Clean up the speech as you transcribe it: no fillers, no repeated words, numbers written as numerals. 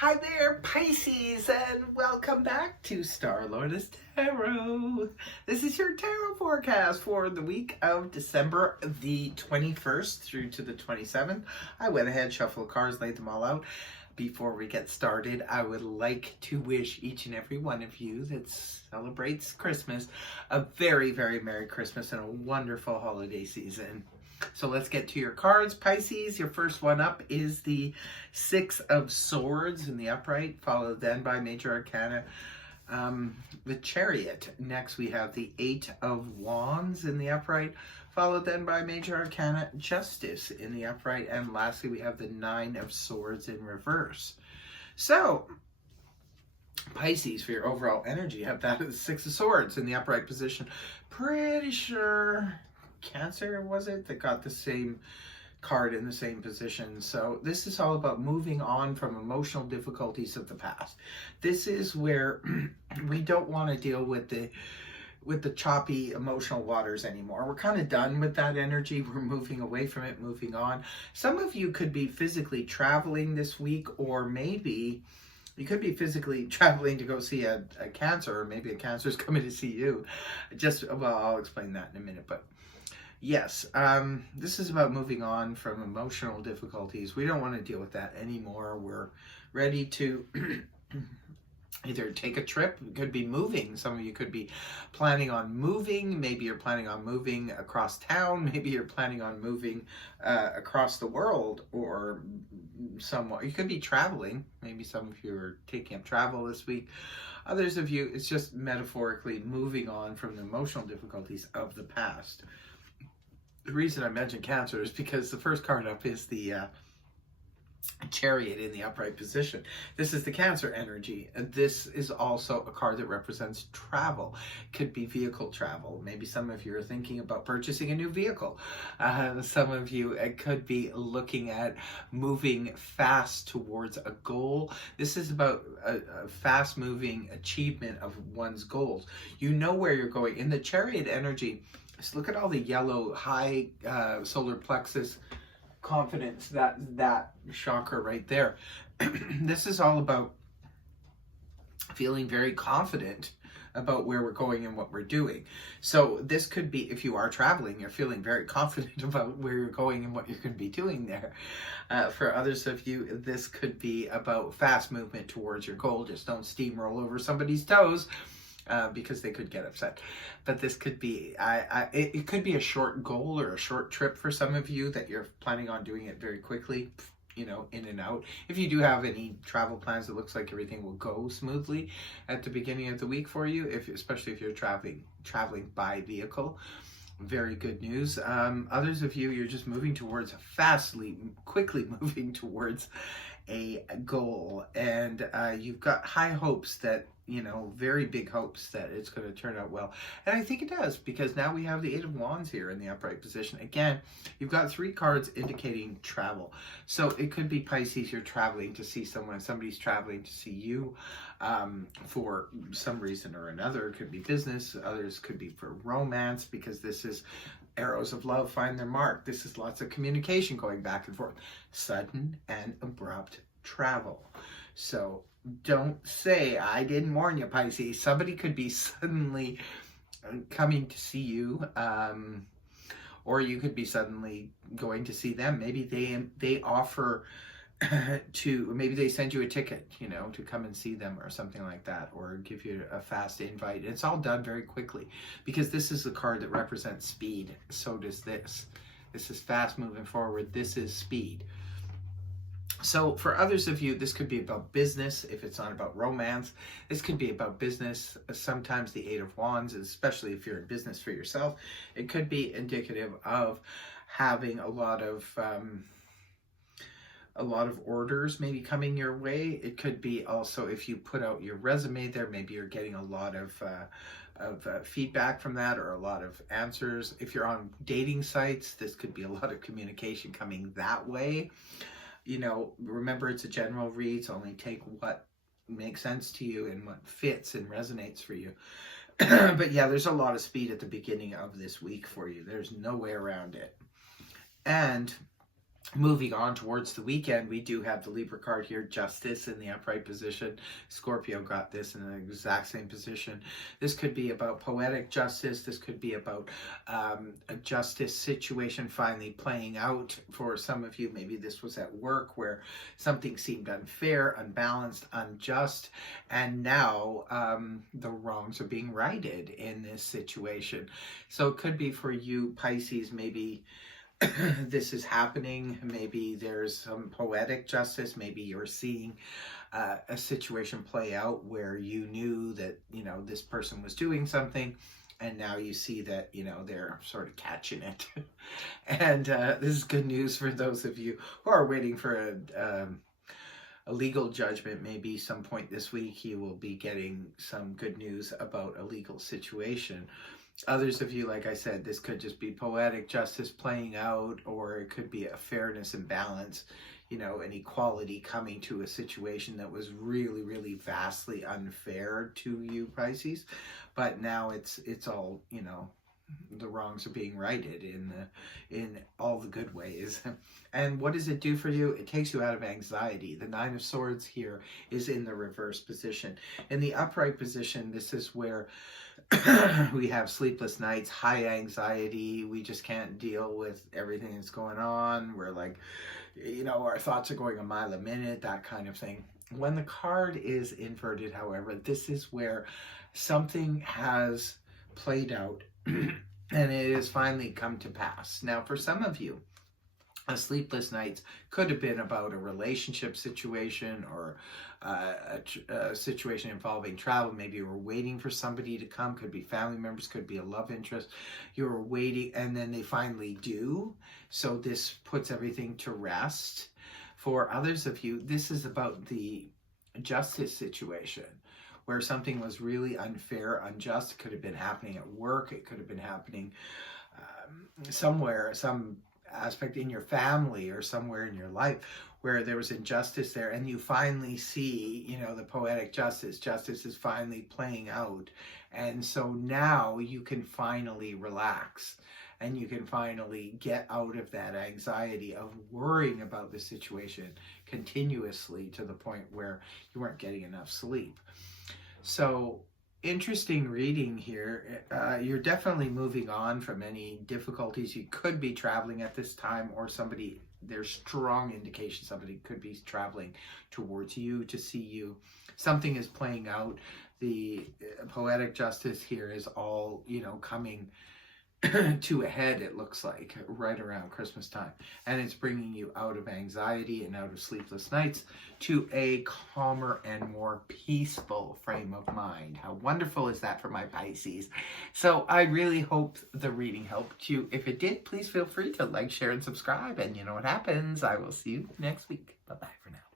Hi there, Pisces, and welcome back to Star Lotus Tarot. This is your tarot forecast for the week of December the 21st through to the 27th. I went ahead, shuffled cards, laid them all out. Before we get started, I would like to wish each and every one of you that celebrates Christmas a very, very Merry Christmas and a wonderful holiday season. So let's get to your cards, Pisces. Your first one up is the Six of Swords in the upright, followed then by Major Arcana, the Chariot. Next we have the Eight of Wands in the upright, followed then by Major Arcana, Justice in the upright, and lastly we have the Nine of Swords in reverse. So, Pisces, for your overall energy, you have that as the Six of Swords in the upright position. Pretty sure Cancer, was it, that got the same card in the same position. So this is all about moving on from emotional difficulties of the past. This is where we don't want to deal with the choppy emotional waters anymore. We're kind of done with that energy. We're moving away from it, moving on. Some of you could be physically traveling this week, or maybe you could be physically traveling to go see a Cancer, or maybe a Cancer is coming to see you. Well, I'll explain that in a minute, but yes, this is about moving on from emotional difficulties. We don't want to deal with that anymore. We're ready to either take a trip. It could be moving. Some of you could be planning on moving. Maybe you're planning on moving across town. Maybe you're planning on moving across the world, or somewhat. You could be traveling. Maybe some of you are taking up travel this week. Others of you, it's just metaphorically moving on from the emotional difficulties of the past. The reason I mentioned Cancer is because the first card up is the Chariot in the upright position. This is the Cancer energy. This is also a card that represents travel. Could be vehicle travel. Maybe some of you are thinking about purchasing a new vehicle. Some of you could be looking at moving fast towards a goal. This is about a fast-moving achievement of one's goals. You know where you're going. In the Chariot energy, just look at all the yellow, high solar plexus confidence, that chakra right there. This is all about feeling very confident about where we're going and what we're doing. So this could be, if you are traveling, you're feeling very confident about where you're going and what you're going to be doing there. For others of you, this could be about fast movement towards your goal. Just don't steamroll over somebody's toes, because they could get upset. But this could be, it could be a short goal or a short trip for some of you that you're planning on doing it very quickly, you know, in and out. If you do have any travel plans, it looks like everything will go smoothly at the beginning of the week for you, especially if you're traveling by vehicle. Very good news. Others of you, you're just moving towards, quickly moving towards a goal, and you've got high hopes that, you know, very big hopes that it's going to turn out well. And I think it does, because now we have the Eight of Wands here in the upright position. Again, you've got three cards indicating travel. So it could be, Pisces, you're traveling to see someone, somebody's traveling to see you for some reason or another. It could be business, others could be for romance, because this is arrows of love find their mark. This is lots of communication going back and forth. Sudden and abrupt travel. So don't say I didn't warn you, Pisces. Somebody could be suddenly coming to see you, or you could be suddenly going to see them. Maybe they offer maybe they send you a ticket, you know, to come and see them or something like that, or give you a fast invite. It's all done very quickly, because this is the card that represents speed. So does this. This is fast moving forward. This is speed. So for others of you, this could be about business. If it's not about romance, this could be about business. Sometimes the Eight of Wands, especially if you're in business for yourself, it could be indicative of having a lot of orders maybe coming your way. It could be also, if you put out your resume there, maybe you're getting a lot of feedback from that, or a lot of answers. If you're on dating sites, this could be a lot of communication coming that way. You know, remember, it's a general read, so only take what makes sense to you and what fits and resonates for you. But yeah, there's a lot of speed at the beginning of this week for you. There's no way around it. And moving on towards the weekend, we do have the Libra card here, Justice in the upright position. Scorpio got this in the exact same position. This could be about poetic justice. This could be about a justice situation finally playing out for some of you. Maybe this was at work where something seemed unfair, unbalanced, unjust, and now the wrongs are being righted in this situation. So it could be for you, Pisces, maybe this is happening. Maybe there's some poetic justice. Maybe you're seeing a situation play out where you knew that, this person was doing something, and now you see that, they're sort of catching it. And this is good news for those of you who are waiting for a legal judgment. Maybe some point this week you will be getting some good news about a legal situation. Others of you, like I said, this could just be poetic justice playing out, or it could be a fairness and balance, an equality coming to a situation that was really, really vastly unfair to you, Pisces. But now it's all, the wrongs are being righted in all the good ways. And what does it do for you? It takes you out of anxiety. The Nine of Swords here is in the reverse position. In the upright position, this is where we have sleepless nights, high anxiety. We just can't deal with everything that's going on. We're like, our thoughts are going a mile a minute, that kind of thing. When the card is inverted, however, this is where something has played out and it has finally come to pass. Now, for some of you, a sleepless nights could have been about a relationship situation or a situation involving travel. Maybe you were waiting for somebody to come. Could be family members, could be a love interest. You were waiting and then they finally do. So this puts everything to rest. For others of you, this is about the justice situation where something was really unfair, unjust. It could have been happening at work. It could have been happening somewhere, some aspect in your family or somewhere in your life where there was injustice there, and you finally see, the poetic justice is finally playing out. And so now you can finally relax and you can finally get out of that anxiety of worrying about the situation continuously to the point where you weren't getting enough sleep. So interesting reading here. You're definitely moving on from any difficulties. You could be traveling at this time, or there's strong indication somebody could be traveling towards you to see you. Something is playing out. The poetic justice here is all, coming to a head, it looks like, right around Christmas time. And it's bringing you out of anxiety and out of sleepless nights to a calmer and more peaceful frame of mind. How wonderful is that for my Pisces? So I really hope the reading helped you. If it did, please feel free to like, share, and subscribe. And you know what happens. I will see you next week. Bye-bye for now.